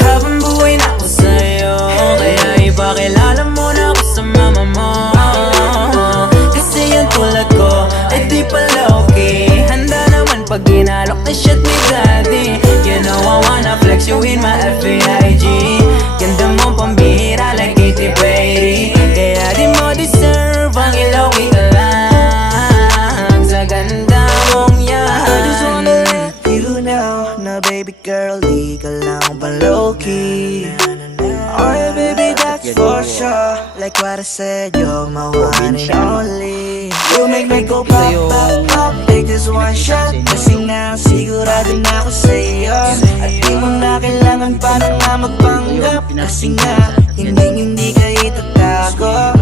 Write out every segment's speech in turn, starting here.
Habang buhay na ako sa'yo, kaya ipakilala mo na ako sa mama mo. Kasi yung tulad ko ay di pala okay. Handa naman pag ginalok na shit ni daddy. You know I wanna flex you in my FBIG. Ganda mong pambihira like Katy Perry. Kaya di mo deserve ang ilawi ka lang sa ganda mong yan. I just wanna let you know na baby girl, di ka lang pa low-key. Oh yeah baby, that's for sure. Like what I said, you're my one and only. You make me go pop, pop, pop. Take this one shot. Kasi nga sigurado na ako sa'yo. At di mo na kailangan pa na nga magpanggap. Kasi nga hindi ka itatago.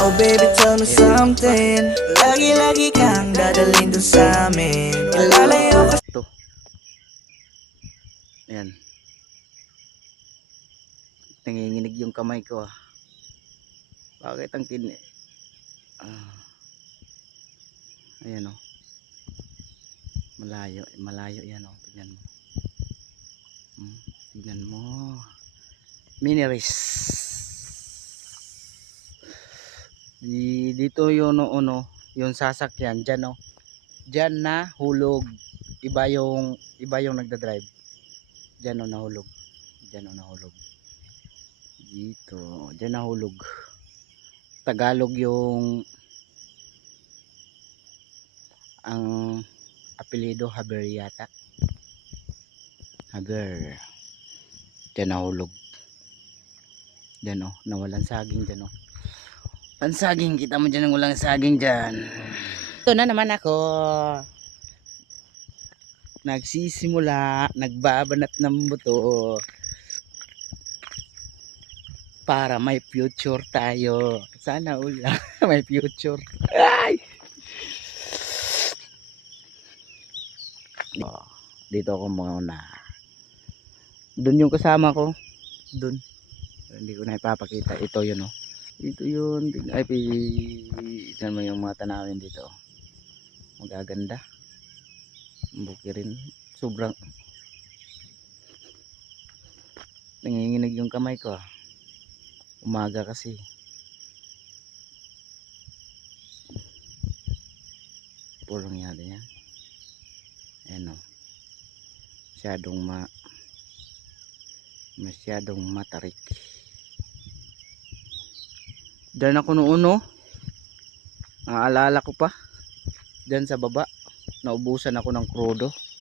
Oh baby, tell me something. Lagi-lagi kang dadalhin dun sa amin. Ilalayo ka. Ito. Ayan. Nanginginig yung kamay ko ah. Bakit ang ayan o. Malayo. Malayo yan o. Tignan mo. Tignan mo. Miniris. Dito yun o. Yung sasakyan. Dyan o. Dyan na hulog. Iba yung nagdadrive. Dyan o nahulog. Dyan o nahulog. Dito. Dyan nahulog. Tagalog yung ang apelido Haber yata. Haber. Dyan nahulog. Dyan o. Nawalan saging dyan o. Ang saging. Kita mo dyan ang walang saging dyan. Ito na naman ako. Nagsisimula. Nagbabanat ng buto. Para may future tayo. Sana ula. May future. Ay! Oh, dito ako muna. Doon yung kasama ko. Doon. Hindi ko na ipapakita. Ito yun oh. Ito yun. Ay, tignan mo yung mga tanawin dito. Magaganda. Bukirin. Sobrang nanginginig yung kamay ko ah. Umaga kasi. Pulong yata yan. Ayan o. Masyadong matarik. Diyan ako noon no. Naalala ko pa. Diyan sa baba. Naubusan ako ng krudo.